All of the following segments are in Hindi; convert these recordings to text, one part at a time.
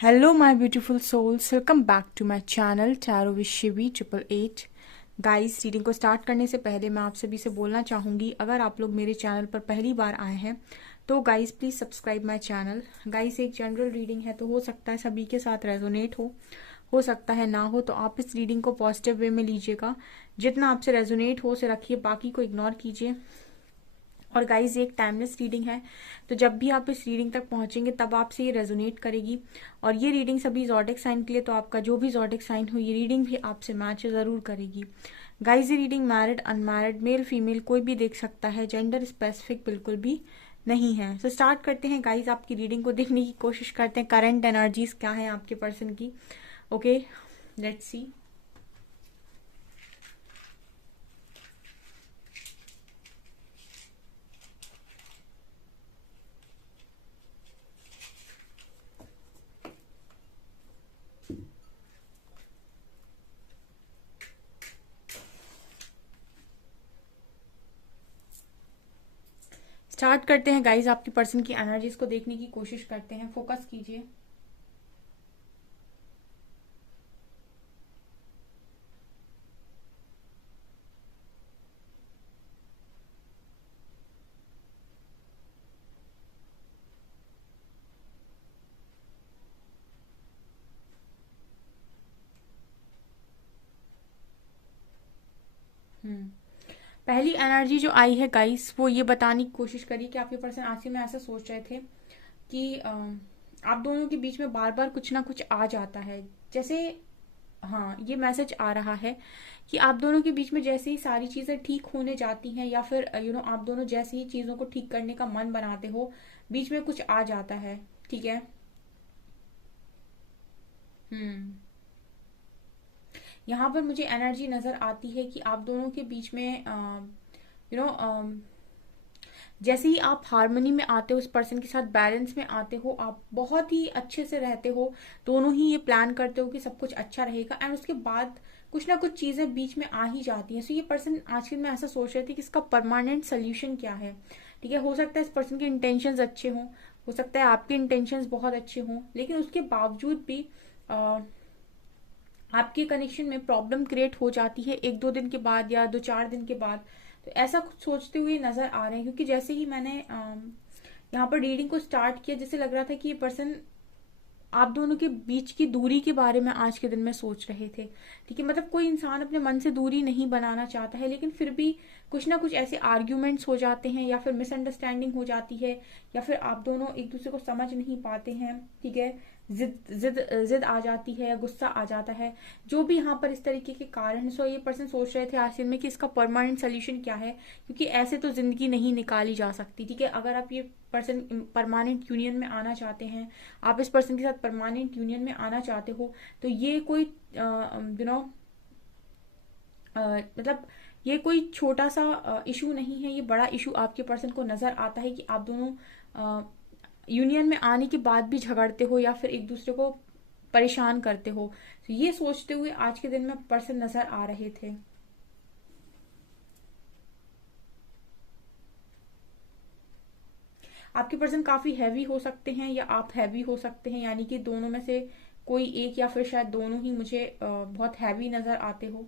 Hello my beautiful souls, welcome back to my channel tarot with Shivi 888। Guys, reading को स्टार्ट करने से पहले मैं आप सभी से बोलना चाहूँगी, अगर आप लोग मेरे चैनल पर पहली बार आए हैं तो guys please subscribe my channel. Guys, एक जनरल रीडिंग है तो हो सकता है सभी के साथ रेजोनेट हो सकता है ना हो, तो आप इस रीडिंग को पॉजिटिव वे में लीजिएगा। जितना आपसे रेजोनेट हो उसे रखिए, बाकी को इग्नोर कीजिए। और गाइज, ये एक टाइमलेस रीडिंग है, तो जब भी आप इस रीडिंग तक पहुंचेंगे तब आपसे ये रेजोनेट करेगी। और ये रीडिंग सभी जॉडिक साइन के लिए, तो आपका जो भी जॉडिक साइन हो ये रीडिंग भी आपसे मैच जरूर करेगी। गाइज, ये reading married unmarried male female कोई भी देख सकता है, जेंडर स्पेसिफिक बिल्कुल भी नहीं है। तो स्टार्ट करते हैं गाइज, आपकी रीडिंग को देखने की कोशिश करते हैं। करंट एनर्जीज क्या है आपके पर्सन की? Okay, let's see. स्टार्ट करते हैं गाइज, आपकी पर्सन की एनर्जीज को देखने की कोशिश करते हैं। फोकस कीजिए। हम्म पहली एनर्जी जो आई है गाइस, वो ये बताने की कोशिश करी कि आपके पर्सन आखिर में ऐसा सोच रहे थे कि आप दोनों के बीच में बार बार कुछ ना कुछ आ जाता है। जैसे, हाँ, ये मैसेज आ रहा है कि आप दोनों के बीच में जैसे ही सारी चीजें ठीक होने जाती हैं, या फिर आप दोनों जैसे ही चीजों को ठीक करने का मन बनाते हो, बीच में कुछ आ जाता है। ठीक है। हम्म यहाँ पर मुझे एनर्जी नजर आती है कि आप दोनों के बीच में यू नो जैसे ही आप हारमोनी में आते हो, उस पर्सन के साथ बैलेंस में आते हो, आप बहुत ही अच्छे से रहते हो। दोनों ही ये प्लान करते हो कि सब कुछ अच्छा रहेगा, एंड उसके बाद कुछ ना कुछ चीजें बीच में आ ही जाती हैं। सो ये पर्सन आजकल में ऐसा सोच रहे थे कि इसका परमानेंट सोल्यूशन क्या है। ठीक है, हो सकता है इस पर्सन के इंटेंशंस अच्छे हों, हो सकता है आपके इंटेंशंस बहुत अच्छे हों, लेकिन उसके बावजूद भी आपके कनेक्शन में प्रॉब्लम क्रिएट हो जाती है एक दो दिन के बाद या दो चार दिन के बाद। तो ऐसा कुछ सोचते हुए नजर आ रहे हैं, क्योंकि जैसे ही मैंने यहाँ पर रीडिंग को स्टार्ट किया, जैसे लग रहा था कि ये पर्सन आप दोनों के बीच की दूरी के बारे में आज के दिन में सोच रहे थे। ठीक है, मतलब कोई इंसान अपने मन से दूरी नहीं बनाना चाहता है, लेकिन फिर भी कुछ ना कुछ ऐसे आर्ग्यूमेंट्स हो जाते हैं, या फिर मिसअंडरस्टैंडिंग हो जाती है, या फिर आप दोनों एक दूसरे को समझ नहीं पाते हैं। ठीक है, जिद जिद जिद आ जाती है या गुस्सा आ जाता है। जो भी यहाँ पर इस तरीके के कारण, सो ये पर्सन सोच रहे थे आज दिन में कि इसका परमानेंट सोल्यूशन क्या है, क्योंकि ऐसे तो जिंदगी नहीं निकाली जा सकती। ठीक है, अगर आप ये पर्सन परमानेंट यूनियन में आना चाहते हैं, आप इस पर्सन के साथ परमानेंट यूनियन में आना चाहते हो, तो ये कोई मतलब ये कोई छोटा सा इशू नहीं है, ये बड़ा इशू आपके पर्सन को नजर आता है कि आप दोनों यूनियन में आने के बाद भी झगड़ते हो या फिर एक दूसरे को परेशान करते हो। तो ये सोचते हुए आज के दिन में पर्सन नजर आ रहे थे। आपके पर्सन काफी हैवी हो सकते हैं या आप हैवी हो सकते हैं, यानी कि दोनों में से कोई एक, या फिर शायद दोनों ही मुझे बहुत हैवी नजर आते हो।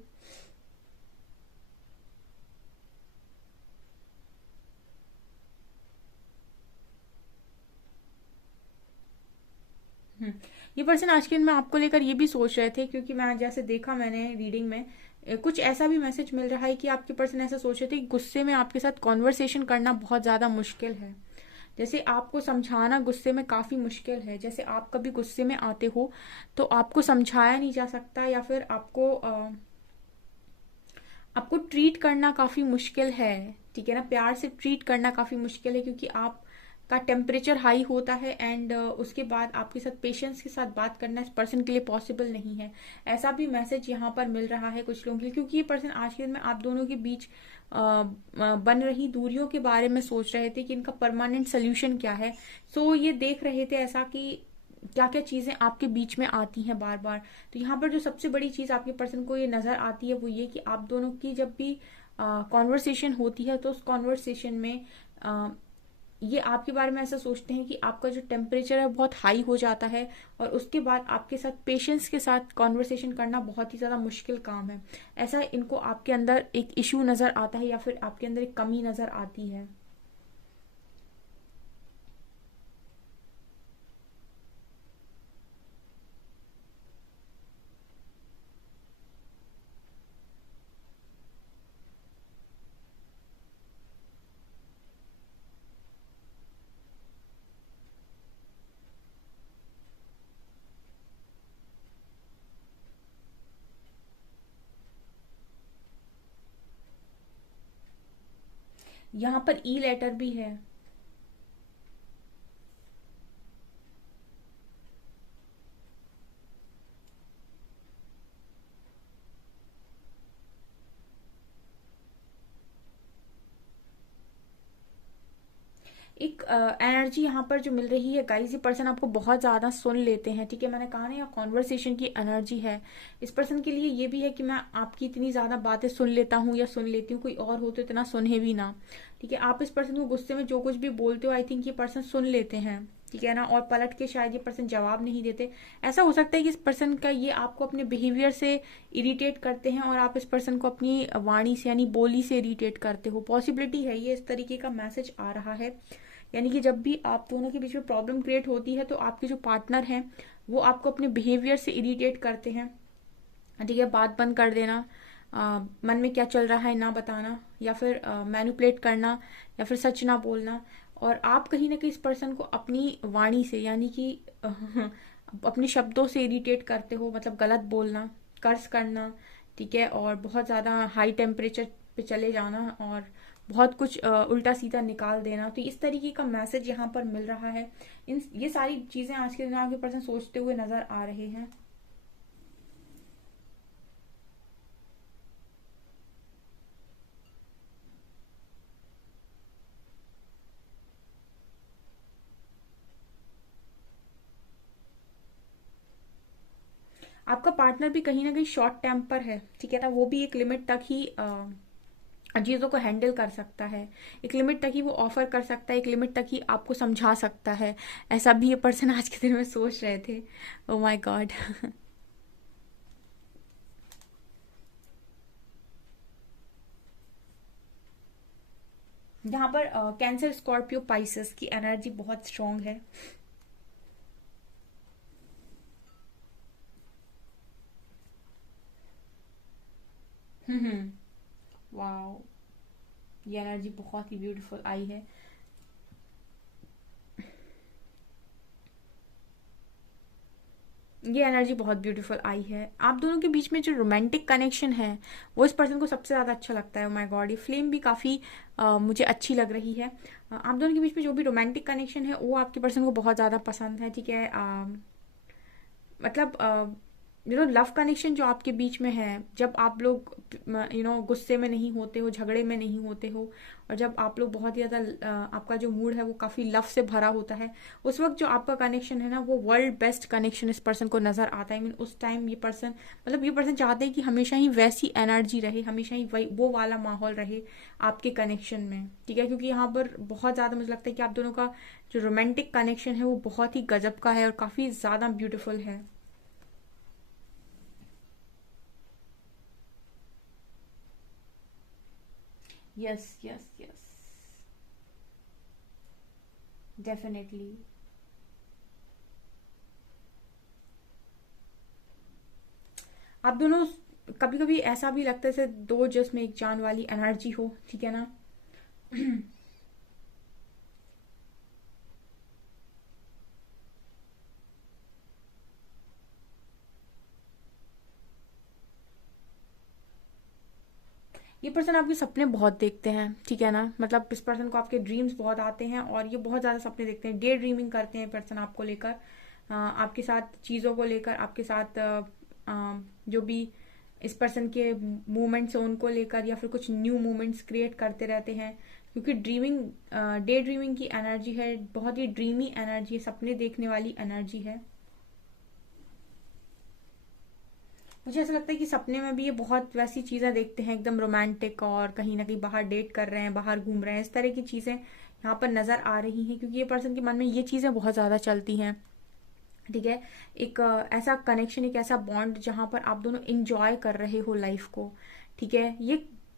हम्म ये पर्सन आज के दिन में आपको लेकर ये भी सोच रहे थे, क्योंकि मैं जैसे देखा मैंने रीडिंग में, कुछ ऐसा भी मैसेज मिल रहा है कि आपके पर्सन ऐसा सोच रहे थे कि गुस्से में आपके साथ कॉन्वर्सेशन करना बहुत ज्यादा मुश्किल है। जैसे आपको समझाना गुस्से में काफी मुश्किल है। जैसे आप कभी गुस्से में आते हो तो आपको समझाया नहीं जा सकता, या फिर आपको ट्रीट करना काफी मुश्किल है। ठीक है ना, प्यार से ट्रीट करना काफी मुश्किल है, क्योंकि आप का टेम्परेचर हाई होता है, एंड उसके बाद आपके साथ पेशेंस के साथ बात करना इस पर्सन के लिए पॉसिबल नहीं है। ऐसा भी मैसेज यहाँ पर मिल रहा है कुछ लोगों के लिए, क्योंकि ये पर्सन आज के दिन में आप दोनों के बीच बन रही दूरियों के बारे में सोच रहे थे कि इनका परमानेंट सोल्यूशन क्या है। सो ये देख रहे थे ऐसा कि क्या क्या चीजें आपके बीच में आती हैं बार बार। तो यहाँ पर जो सबसे बड़ी चीज आपके पर्सन को ये नजर आती है वो ये कि आप दोनों की जब भी कॉन्वर्सेशन होती है, तो उस कॉन्वर्सेशन में ये आपके बारे में ऐसा सोचते हैं कि आपका जो टेम्परेचर है बहुत हाई हो जाता है, और उसके बाद आपके साथ पेशेंस के साथ कॉन्वर्सेशन करना बहुत ही ज़्यादा मुश्किल काम है। ऐसा इनको आपके अंदर एक इशू नज़र आता है, या फिर आपके अंदर एक कमी नज़र आती है। यहाँ पर ई लेटर भी है। एक एनर्जी यहाँ पर जो मिल रही है गाइस, ये पर्सन आपको बहुत ज़्यादा सुन लेते हैं, ठीक है। मैंने कहा ना, यहाँ कॉन्वर्सेशन की एनर्जी है। इस पर्सन के लिए ये भी है कि मैं आपकी इतनी ज़्यादा बातें सुन लेता हूँ या सुन लेती हूँ, कोई और हो तो इतना सुने भी ना, ठीक है। आप इस पर्सन को गुस्से में जो कुछ भी बोलते हो, आई थिंक ये पर्सन सुन लेते हैं, ठीक है ना, और पलट के शायद ये पर्सन जवाब नहीं देते। ऐसा हो सकता है कि इस पर्सन का ये आपको अपने बिहेवियर से इरिटेट करते हैं, और आप इस पर्सन को अपनी वाणी से यानी बोली से इरिटेट करते हो। पॉसिबिलिटी है, ये इस तरीके का मैसेज आ रहा है। यानी कि जब भी आप दोनों के बीच में प्रॉब्लम क्रिएट होती है, तो आपके जो पार्टनर हैं वो आपको अपने बिहेवियर से इरिटेट करते हैं, ठीक है। बात बंद कर देना, मन में क्या चल रहा है ना बताना, या फिर मैनिपुलेट करना, या फिर सच ना बोलना। और आप कहीं ना कहीं इस पर्सन को अपनी वाणी से यानी कि अपने शब्दों से इरिटेट करते हो, मतलब गलत बोलना, कर्स करना, ठीक है, और बहुत ज़्यादा हाई टेम्परेचर पे चले जाना, और बहुत कुछ उल्टा सीधा निकाल देना। तो इस तरीके का मैसेज यहाँ पर मिल रहा है। इन ये सारी चीज़ें आज के दिन आपके पर्सन सोचते हुए नजर आ रहे हैं। आपका पार्टनर भी कहीं ना कहीं शॉर्ट टेम्पर है, ठीक है ना। वो भी एक लिमिट तक ही चीज़ों को हैंडल कर सकता है। एक लिमिट तक ही वो ऑफर कर सकता है, एक लिमिट तक ही आपको समझा सकता है। ऐसा भी ये पर्सन आज के दिन में सोच रहे थे। Oh my God. यहाँ पर कैंसर, स्कॉर्पियो, पाइसेस की एनर्जी बहुत स्ट्रांग है। वाओ, ये एनर्जी बहुत ही ब्यूटीफुल आई है। ये एनर्जी बहुत ब्यूटीफुल आई है। आप दोनों के बीच में जो रोमांटिक कनेक्शन है, वो इस पर्सन को सबसे ज़्यादा अच्छा लगता है। माय गॉड, ये फ्लेम भी काफ़ी मुझे अच्छी लग रही है। आप दोनों के बीच में जो भी रोमांटिक कनेक्शन है, वो आपके पर्सन को बहुत ज़्यादा पसंद है, ठीक है। मतलब लव कनेक्शन जो आपके बीच में है, जब आप लोग गुस्से में नहीं होते हो, झगड़े में नहीं होते हो, और जब आप लोग बहुत ही ज़्यादा आपका जो मूड है वो काफ़ी लव से भरा होता है, उस वक्त जो आपका कनेक्शन है ना, वो वर्ल्ड बेस्ट कनेक्शन इस पर्सन को नज़र आता है। I mean, उस टाइम ये पर्सन, मतलब ये पर्सन चाहते हैं कि हमेशा ही वैसी एनर्जी रहे, हमेशा ही वही वो वाला माहौल रहे आपके कनेक्शन में, ठीक है। क्योंकि यहाँ पर बहुत ज़्यादा मुझे लगता है कि आप दोनों का जो रोमांटिक कनेक्शन है वो बहुत ही गजब का है और काफ़ी ज़्यादा ब्यूटीफुल है। Yes yes yes, definitely. आप दोनों, कभी कभी ऐसा भी लगता है जैसे दो जिस्म एक जान वाली एनर्जी हो, ठीक है ना। ये पर्सन आपके सपने बहुत देखते हैं, ठीक है ना। मतलब इस पर्सन को आपके ड्रीम्स बहुत आते हैं, और ये बहुत ज़्यादा सपने देखते हैं, डे ड्रीमिंग करते हैं पर्सन आपको लेकर, आपके साथ चीज़ों को लेकर, आपके साथ जो भी इस पर्सन के मूवमेंट्स हैं उनको लेकर, या फिर कुछ न्यू मूवमेंट्स क्रिएट करते रहते हैं। क्योंकि ड्रीमिंग, डे ड्रीमिंग की एनर्जी है, बहुत ही ड्रीमी एनर्जी है, सपने देखने वाली एनर्जी है। मुझे ऐसा लगता है कि सपने में भी ये बहुत वैसी चीज़ें देखते हैं, एकदम रोमांटिक, और कहीं ना कहीं बाहर डेट कर रहे हैं, बाहर घूम रहे हैं, इस तरह की चीज़ें यहाँ पर नज़र आ रही हैं, क्योंकि ये पर्सन के मन में ये चीज़ें बहुत ज़्यादा चलती हैं। ठीक है, एक ऐसा कनेक्शन, एक ऐसा बॉन्ड जहाँ पर आप दोनों इंजॉय कर रहे हो लाइफ को। ठीक है, ये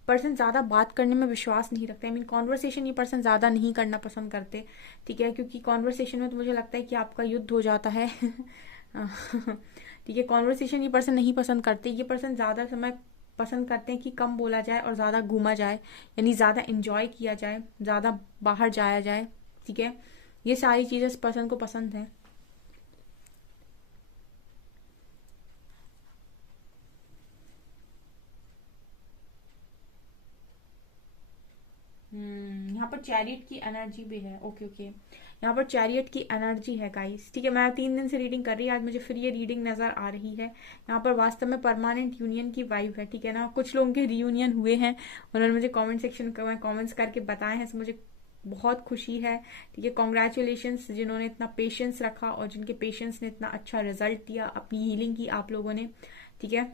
पर्सन ज़्यादा बात करने में विश्वास नहीं रखते। आई मीन कॉन्वर्सेशन ये पर्सन ज़्यादा नहीं करना पसंद करते। ठीक है, क्योंकि कॉन्वर्सेशन में तो मुझे लगता है कि आपका युद्ध हो जाता है। ठीक है, कॉन्वर्सेशन ये पर्सन नहीं पसंद करते। ये पर्सन ज़्यादा समय पसंद करते हैं कि कम बोला जाए और ज़्यादा घूमा जाए, यानी ज़्यादा इंजॉय किया जाए, ज़्यादा बाहर जाया जाए। ठीक है, ये सारी चीज़ें इस पर्सन को पसंद है। यहाँ पर चैरियट की एनर्जी भी है। ओके ओके, यहाँ पर चैरियट की एनर्जी है गाइस। ठीक है, मैं 3 दिन से रीडिंग कर रही हूँ, आज मुझे फिर ये रीडिंग नजर आ रही है। यहाँ पर वास्तव में परमानेंट यूनियन की वाइब है। ठीक है ना, कुछ लोगों के रीयूनियन हुए हैं, उन्होंने मुझे कमेंट सेक्शन में कमेंट्स करके बताए हैं, तो मुझे बहुत खुशी है। ठीक है, कॉन्ग्रेचुलेशंस जिन्होंने इतना पेशेंस रखा और जिनके पेशेंस ने इतना अच्छा रिजल्ट दिया, अपनी हीलिंग की आप लोगों ने। ठीक है,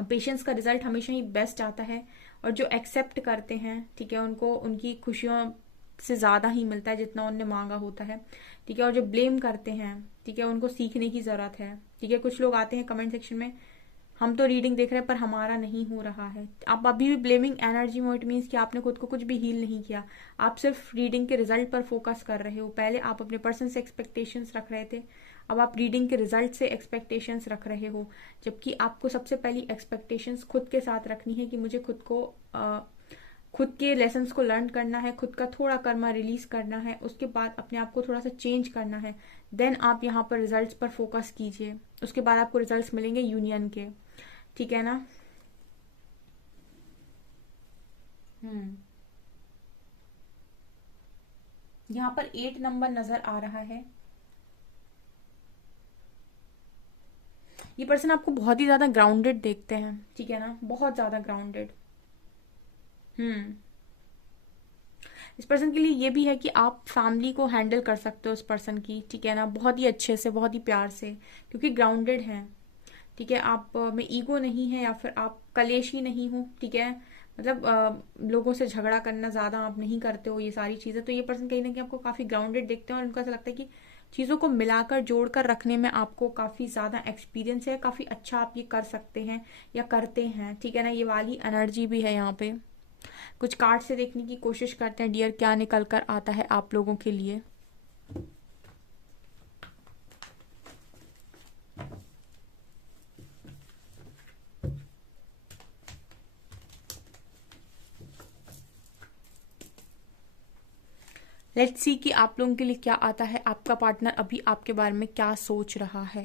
पेशेंस का रिजल्ट हमेशा ही बेस्ट आता है, और जो एक्सेप्ट करते हैं, ठीक है, उनको उनकी खुशियों से ज़्यादा ही मिलता है जितना उनने मांगा होता है। ठीक है, और जो ब्लेम करते हैं, ठीक है, उनको सीखने की ज़रूरत है। ठीक है, कुछ लोग आते हैं कमेंट सेक्शन में, हम तो रीडिंग देख रहे हैं पर हमारा नहीं हो रहा है। आप अभी भी ब्लेमिंग एनर्जी में, इट मीन्स कि आपने खुद को कुछ भी हील नहीं किया, आप सिर्फ रीडिंग के रिजल्ट पर फोकस कर रहे हो। पहले आप अपने पर्सन से एक्सपेक्टेशंस रख रहे थे, अब आप रीडिंग के रिजल्ट से एक्सपेक्टेशंस रख रहे हो, जबकि आपको सबसे पहली एक्सपेक्टेशंस खुद के साथ रखनी है कि मुझे खुद के लेसन्स को लर्न करना है, खुद का थोड़ा कर्मा रिलीज करना है, उसके बाद अपने आप को थोड़ा सा चेंज करना है। देन आप यहाँ पर रिजल्ट्स पर फोकस कीजिए, उसके बाद आपको रिजल्ट्स मिलेंगे यूनियन के। ठीक है ना। हम्म, यहाँ पर 8 नंबर नजर आ रहा है। ये पर्सन आपको बहुत ही ज्यादा ग्राउंडेड देखते हैं। ठीक है ना, बहुत ज्यादा ग्राउंडेड। हम्म, इस पर्सन के लिए ये भी है कि आप फैमिली को हैंडल कर सकते हो इस पर्सन की। ठीक है ना, बहुत ही अच्छे से, बहुत ही प्यार से, क्योंकि ग्राउंडेड हैं। ठीक है, आप में ईगो नहीं है, या फिर आप कलेश ही नहीं हो। ठीक है, मतलब लोगों से झगड़ा करना ज्यादा आप नहीं करते हो, ये सारी चीजें। तो ये पर्सन कहीं ना कहीं आपको काफी ग्राउंडेड देखते हैं, और उनको ऐसा लगता है कि चीजों को मिलाकर जोड़कर रखने में आपको काफी ज्यादा एक्सपीरियंस है, काफी अच्छा आप ये कर सकते हैं या करते हैं। ठीक है ना, ये वाली एनर्जी भी है यहाँ पे। कुछ कार्ड से देखने की कोशिश करते हैं डियर, क्या निकल कर आता है आप लोगों के लिए। लेट्स सी कि आप लोगों के लिए क्या आता है, आपका पार्टनर अभी आपके बारे में क्या सोच रहा है।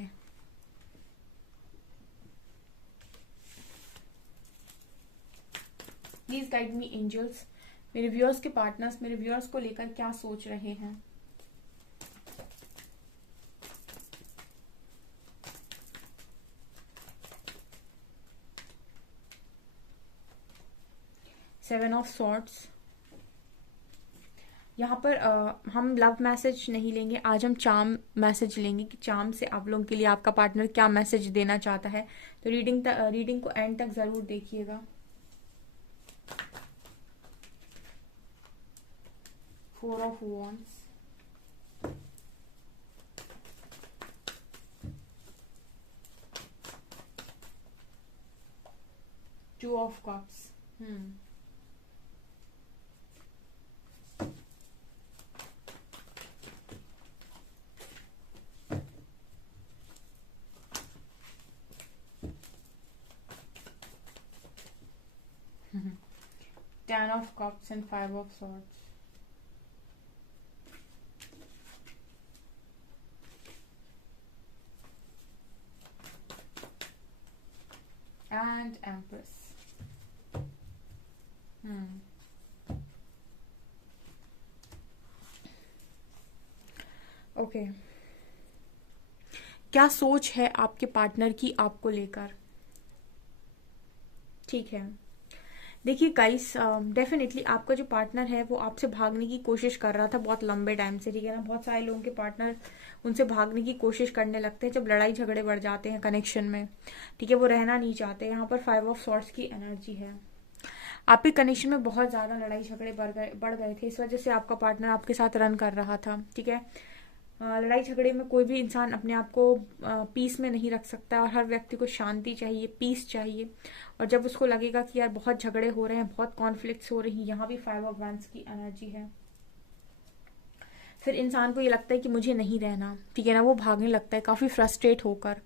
प्लीज गाइड मी एंजल्स, मेरे व्यूअर्स के पार्टनर्स मेरे व्यूअर्स को लेकर क्या सोच रहे हैं। Seven of swords. यहाँ पर हम लव मैसेज नहीं लेंगे, आज हम चार्म मैसेज लेंगे कि चार्म से आप लोगों के लिए आपका पार्टनर क्या मैसेज देना चाहता है। तो रीडिंग को एंड तक जरूर देखिएगा। 4 of wands, 2 of cups. 10 of cups and 5 of swords. And Empress. Okay, क्या सोच है आपके पार्टनर की आपको लेकर। ठीक है, देखिए गाइस, डेफिनेटली आपका जो पार्टनर है वो आपसे भागने की कोशिश कर रहा था बहुत लंबे टाइम से। ठीक है ना, बहुत सारे लोगों के पार्टनर उनसे भागने की कोशिश करने लगते हैं जब लड़ाई झगड़े बढ़ जाते हैं कनेक्शन में। ठीक है, वो रहना नहीं चाहते। यहाँ पर 5 ऑफ सॉर्ड्स की एनर्जी है। आपके कनेक्शन में बहुत ज़्यादा लड़ाई झगड़े बढ़ गए थे, इस वजह से आपका पार्टनर आपके साथ रन कर रहा था। ठीक है, लड़ाई झगड़े में कोई भी इंसान अपने आप को पीस में नहीं रख सकता, और हर व्यक्ति को शांति चाहिए, पीस चाहिए। और जब उसको लगेगा कि यार बहुत झगड़े हो रहे हैं, बहुत कॉन्फ्लिक्ट्स हो रही हैं, यहाँ भी 5 ऑफ वंस की एनर्जी है, फिर इंसान को ये लगता है कि मुझे नहीं रहना, ठीक है ना, वो भागने लगता है काफ़ी फ्रस्ट्रेट होकर।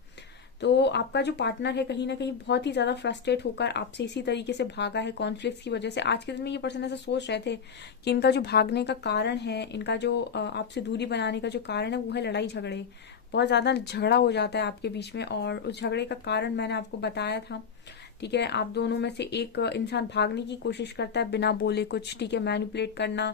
तो आपका जो पार्टनर है कहीं ना कहीं बहुत ही ज़्यादा फ्रस्ट्रेट होकर आपसे इसी तरीके से भागा है कॉन्फ्लिक्ट्स की वजह से। आज के दिन में ये पर्सन ऐसा सोच रहे थे कि इनका जो भागने का कारण है, इनका जो आपसे दूरी बनाने का जो कारण है, वो है लड़ाई झगड़े। बहुत ज़्यादा झगड़ा हो जाता है आपके बीच में, और उस झगड़े का कारण मैंने आपको बताया था। ठीक है, आप दोनों में से एक इंसान भागने की कोशिश करता है बिना बोले कुछ, ठीक है, मैनिपुलेट करना,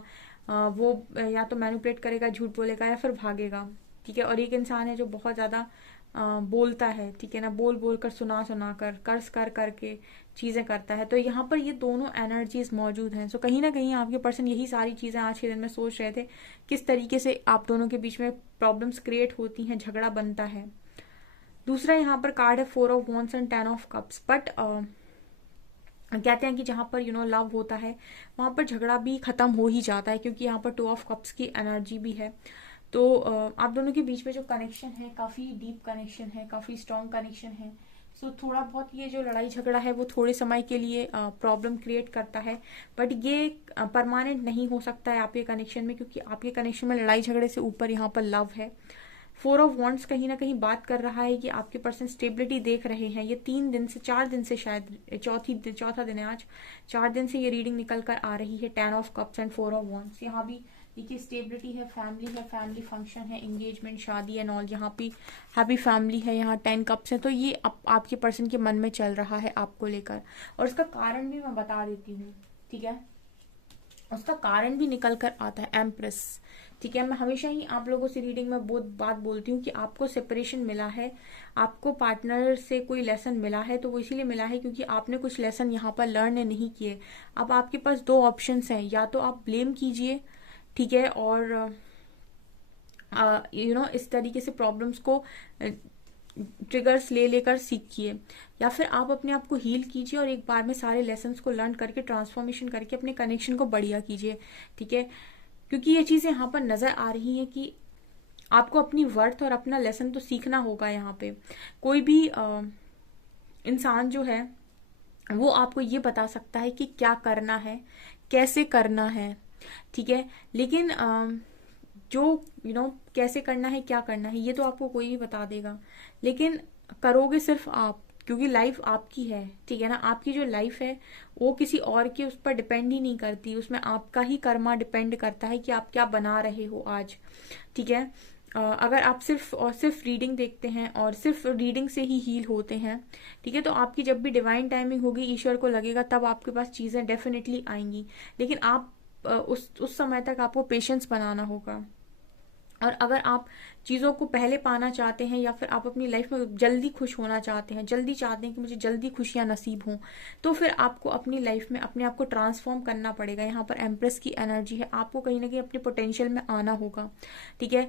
वो या तो मैनिपुलेट करेगा, झूठ बोलेगा, या फिर भागेगा। ठीक है, और एक इंसान है जो बहुत ज़्यादा बोलता है, ठीक है ना, बोल बोल कर, सुना सुना कर, कर्ज कर करके चीज़ें करता है। तो यहाँ पर ये दोनों एनर्जीज मौजूद हैं। सो कहीं ना कहीं आपके पर्सन यही सारी चीज़ें आज के दिन में सोच रहे थे, किस तरीके से आप दोनों के बीच में प्रॉब्लम्स क्रिएट होती हैं, झगड़ा बनता है। दूसरा यहाँ पर कार्ड है 4 of wands and 10 of cups. But कहते हैं कि जहाँ पर लव होता है, वहाँ पर झगड़ा भी खत्म हो ही जाता है, क्योंकि यहाँ पर 2 ऑफ कप्स की एनर्जी भी है। तो आप दोनों के बीच में जो कनेक्शन है, काफ़ी डीप कनेक्शन है, काफ़ी स्ट्रॉन्ग कनेक्शन है। सो थोड़ा बहुत ये जो लड़ाई झगड़ा है वो थोड़े समय के लिए प्रॉब्लम क्रिएट करता है, बट ये परमानेंट नहीं हो सकता है आपके कनेक्शन में, क्योंकि आपके कनेक्शन में लड़ाई झगड़े से ऊपर यहाँ पर लव है। 4 ऑफ वॉन्ड्स कहीं ना कहीं बात कर रहा है कि आपके पर्सन स्टेबिलिटी देख रहे हैं। ये 3 दिन से, 4 दिन से, शायद चौथा दिन है आज, 4 दिन से ये रीडिंग निकल कर आ रही है। 10 of cups and 4 of wands, यहाँ भी देखिए स्टेबिलिटी है, फैमिली फंक्शन है, एंगेजमेंट, शादी एंड ऑल। यहाँ पे हैप्पी फैमिली है, यहाँ 10 कप्स है। तो ये आपके पर्सन के मन में चल रहा है आपको लेकर, और उसका कारण भी मैं बता देती हूँ। ठीक है, उसका कारण भी निकल कर आता है एम्प्रेस। ठीक है, मैं हमेशा ही आप लोगों से रीडिंग में बहुत बात बोलती हूँ कि आपको सेपरेशन मिला है, आपको पार्टनर से कोई लेसन मिला है, तो वो इसीलिए मिला है क्योंकि आपने कुछ लेसन यहाँ पर लर्न नहीं किए। अब आपके पास 2 ऑप्शंस हैं, या तो आप ब्लेम कीजिए, ठीक है, और इस तरीके से प्रॉब्लम्स को ट्रिगर्स ले लेकर सीखिए, या फिर आप अपने आप को हील कीजिए और एक बार में सारे लेसन्स को लर्न करके, ट्रांसफॉर्मेशन करके अपने कनेक्शन को बढ़िया कीजिए। ठीक है, क्योंकि ये चीज़ें यहाँ पर नज़र आ रही हैं कि आपको अपनी वर्थ और अपना लेसन तो सीखना होगा। यहाँ पे कोई भी इंसान जो है वो आपको ये बता सकता है कि क्या करना है, कैसे करना है, ठीक है, लेकिन जो कैसे करना है, क्या करना है, ये तो आपको कोई भी बता देगा, लेकिन करोगे सिर्फ आप, क्योंकि लाइफ आपकी है। ठीक है ना, आपकी जो लाइफ है वो किसी और के उस पर डिपेंड ही नहीं करती, उसमें आपका ही कर्मा डिपेंड करता है कि आप क्या बना रहे हो आज। ठीक है, अगर आप सिर्फ और सिर्फ रीडिंग देखते हैं और सिर्फ रीडिंग से ही हील होते हैं, ठीक है, तो आपकी जब भी डिवाइन टाइमिंग होगी, ईश्वर को लगेगा, तब आपके पास चीज़ें डेफिनेटली आएंगी। लेकिन आप उस समय तक आपको पेशेंस बनाना होगा। और अगर आप चीज़ों को पहले पाना चाहते हैं, या फिर आप अपनी लाइफ में जल्दी खुश होना चाहते हैं, जल्दी चाहते हैं कि मुझे जल्दी खुशियां नसीब हों, तो फिर आपको अपनी लाइफ में अपने आप को ट्रांसफॉर्म करना पड़ेगा। यहाँ पर एम्प्रेस की एनर्जी है, आपको कहीं ना कहीं अपने पोटेंशियल में आना होगा। ठीक है,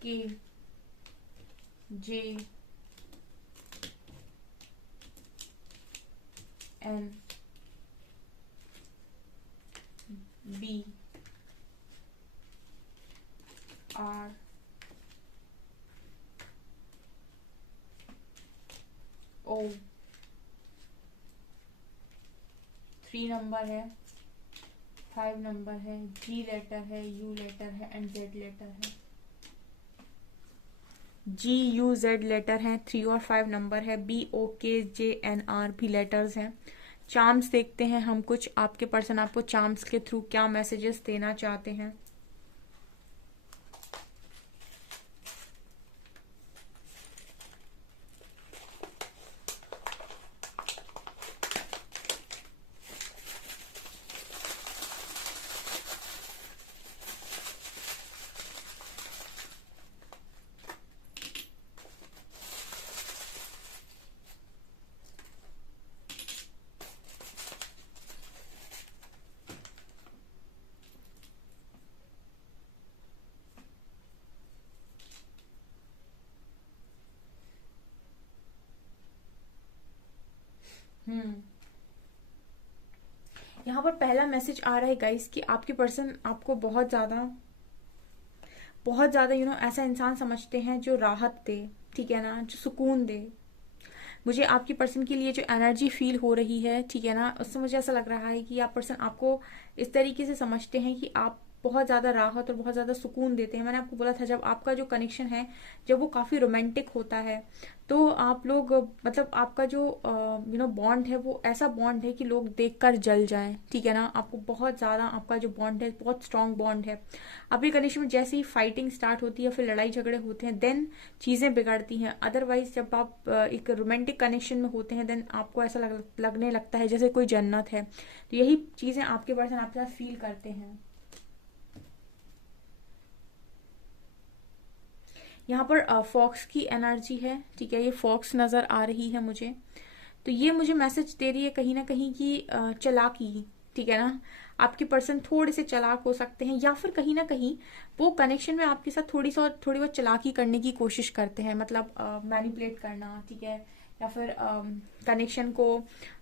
K J N B R O, 3 number है, 5 नंबर है, जी लेटर है, यू लेटर है एंड जेड लेटर है। जी यू जेड लेटर हैं, 3 और 5 नंबर है, बी ओ के जे एन आर भी लेटर्स हैं। चार्म्स देखते हैं हम, कुछ आपके पर्सन आपको चार्म्स के थ्रू क्या मैसेजेस देना चाहते हैं। यहाँ पर पहला मैसेज आ रहा है गाइस कि आपके पर्सन आपको बहुत ज्यादा ऐसा इंसान समझते हैं जो राहत दे, ठीक है ना, जो सुकून दे। मुझे आपकी पर्सन के लिए जो एनर्जी फील हो रही है, ठीक है ना, उससे मुझे ऐसा लग रहा है कि आप पर्सन आपको इस तरीके से समझते हैं कि आप बहुत ज्यादा राहत और बहुत ज्यादा सुकून देते हैं। मैंने आपको बोला था जब आपका जो कनेक्शन है जब वो काफी रोमांटिक होता है तो आप लोग मतलब आपका जो बॉन्ड है वो ऐसा बॉन्ड है कि लोग देखकर जल जाएं, ठीक है ना। आपको बहुत ज्यादा आपका जो बॉन्ड है बहुत स्ट्रांग बॉन्ड है। आपके कनेक्शन में जैसे ही फाइटिंग स्टार्ट होती है फिर लड़ाई झगड़े होते हैं देन चीजें बिगड़ती हैं। अदरवाइज जब आप एक रोमांटिक कनेक्शन में होते हैं देन आपको ऐसा लगने लगता है जैसे कोई जन्नत है। तो यही चीजें आपके पर्सन आपके साथ फील करते हैं। यहाँ पर फॉक्स की एनर्जी है, ठीक है, ये फॉक्स नजर आ रही है मुझे। तो ये मुझे मैसेज दे रही है कहीं ना कहीं की चालाकी, ठीक है ना। आपके पर्सन थोड़े से चालाक हो सकते हैं या फिर कहीं ना कहीं वो कनेक्शन में आपके साथ थोड़ी बहुत चालाकी करने की कोशिश करते हैं, मतलब मैनिपुलेट करना, ठीक है, या फिर कनेक्शन को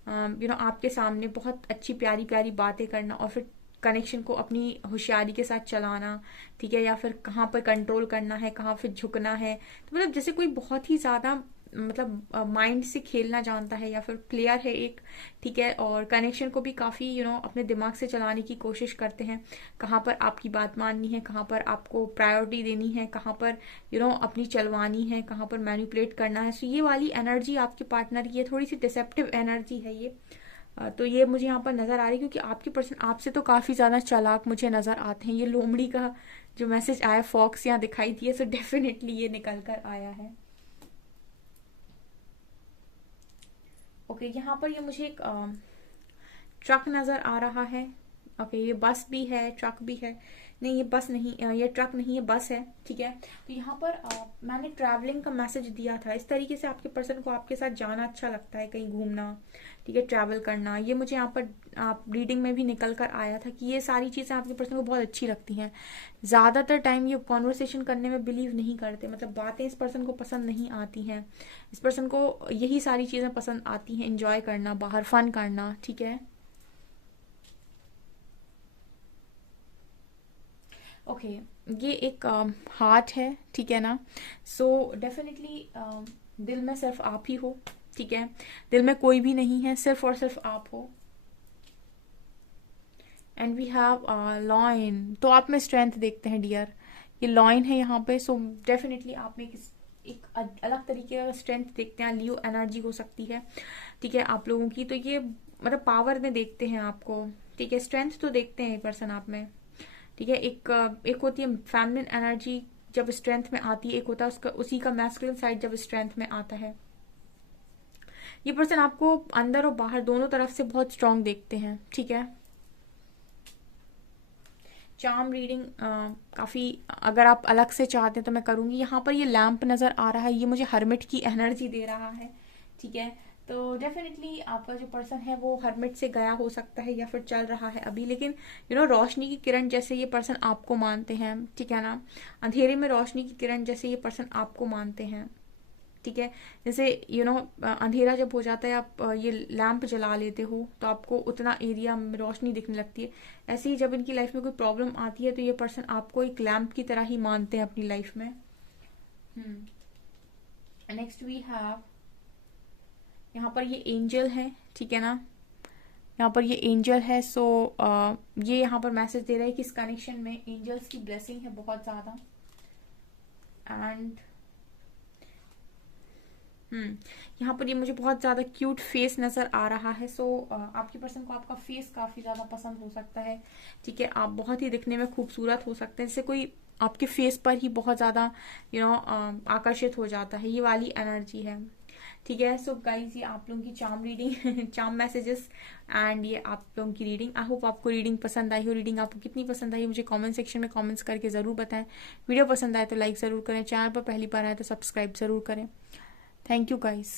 आपके सामने बहुत अच्छी प्यारी प्यारी बातें करना और फिर कनेक्शन को अपनी होशियारी के साथ चलाना, ठीक है, या फिर कहाँ पर कंट्रोल करना है, कहाँ फिर झुकना है। तो मतलब जैसे कोई बहुत ही ज्यादा मतलब माइंड से खेलना जानता है या फिर प्लेयर है एक, ठीक है, और कनेक्शन को भी काफी अपने दिमाग से चलाने की कोशिश करते हैं। कहाँ पर आपकी बात माननी है, कहाँ पर आपको प्रायोरिटी देनी है, कहाँ पर अपनी चलवानी है, कहाँ पर मैनिपुलेट करना है। तो ये वाली एनर्जी आपके पार्टनर की है, थोड़ी सी डिसेप्टिव एनर्जी है ये। तो ये मुझे यहाँ पर नजर आ रही है क्योंकि आपके पर्सन आपसे तो काफी ज्यादा चालाक मुझे नजर आते हैं। ये लोमड़ी का जो मैसेज आया फॉक्स यहाँ दिखाई दिया तो डेफिनेटली ये निकल कर आया है। ओके, यहाँ पर ये मुझे एक ट्रक नजर आ रहा है। ओके, ये बस भी है ट्रक भी है। नहीं, ये बस नहीं, ये ट्रक नहीं, ये बस है, ठीक है। तो यहाँ पर मैंने ट्रैवलिंग का मैसेज दिया था। इस तरीके से आपके पर्सन को आपके साथ जाना अच्छा लगता है, कहीं घूमना, ठीक है, ट्रैवल करना। ये मुझे यहाँ पर आप रीडिंग में भी निकल कर आया था कि ये सारी चीजें आपके पर्सन को बहुत अच्छी लगती हैं। ज्यादातर टाइम ये कॉन्वर्सेशन करने में बिलीव नहीं करते, मतलब बातें इस पर्सन को पसंद नहीं आती हैं। इस पर्सन को यही सारी चीजें पसंद आती हैं, एंजॉय करना, बाहर फन करना, ठीक है। ओके, ये एक हार्ट है, ठीक है ना। सो डेफिनेटली दिल में सिर्फ आप ही हो, ठीक है, दिल में कोई भी नहीं है, सिर्फ और सिर्फ आप हो। एंड वी हैव लॉइन, तो आप में स्ट्रेंथ देखते हैं डियर, ये लॉइन है यहाँ पे। सो डेफिनेटली आप में एक अलग तरीके का स्ट्रेंथ देखते हैं। लियो एनर्जी हो सकती है, ठीक है, आप लोगों की। तो ये मतलब पावर में देखते हैं आपको, ठीक है, स्ट्रेंथ तो देखते हैं ये पर्सन आप में, ठीक है। एक होती है फेमिनिन एनर्जी जब स्ट्रेंथ में आती है, एक होता है उसका उसी का मैस्कुलिन साइड जब स्ट्रेंथ में आता है। ये पर्सन आपको अंदर और बाहर दोनों तरफ से बहुत स्ट्रांग देखते हैं, ठीक है। चार्म रीडिंग काफी अगर आप अलग से चाहते हैं तो मैं करूंगी। यहाँ पर ये लैंप नजर आ रहा है, ये मुझे हर्मिट की एनर्जी दे रहा है, ठीक है। तो डेफिनेटली आपका जो पर्सन है वो हर्मिट से गया हो सकता है या फिर चल रहा है अभी, लेकिन रोशनी की किरण जैसे ये पर्सन आपको मानते हैं, ठीक है ना। अंधेरे में रोशनी की किरण जैसे ये पर्सन आपको मानते हैं, ठीक है। जैसे अंधेरा जब हो जाता है आप ये लैंप जला लेते हो तो आपको उतना एरिया में रोशनी दिखने लगती है। ऐसे ही जब इनकी लाइफ में कोई प्रॉब्लम आती है तो ये पर्सन आपको एक लैंप की तरह ही मानते हैं अपनी लाइफ में। नेक्स्ट वी हैव यहाँ पर ये एंजल है, ठीक है ना। यहाँ पर ये एंजल है। सो ये यहाँ पर मैसेज दे रहा है कि इस कनेक्शन में एंजल्स की ब्लेसिंग है बहुत ज्यादा। एंड यहाँ पर ये मुझे बहुत ज्यादा क्यूट फेस नजर आ रहा है। सो आपकी पर्सन को आपका फेस काफी ज्यादा पसंद हो सकता है, ठीक है। आप बहुत ही दिखने में खूबसूरत हो सकते हैं, जैसे कोई आपके फेस पर ही बहुत ज्यादा आकर्षित हो जाता है, ये वाली एनर्जी है, ठीक है। सो गाइज ये आप लोगों की charm reading charm messages and ये आप लोगों की रीडिंग। आई होप आपको रीडिंग पसंद आई हो। रीडिंग आपको कितनी पसंद आई मुझे कमेंट सेक्शन में कमेंट्स करके जरूर बताएं। वीडियो पसंद आए तो लाइक जरूर करें, चैनल पर पहली बार आए तो सब्सक्राइब जरूर करें। Thank you guys.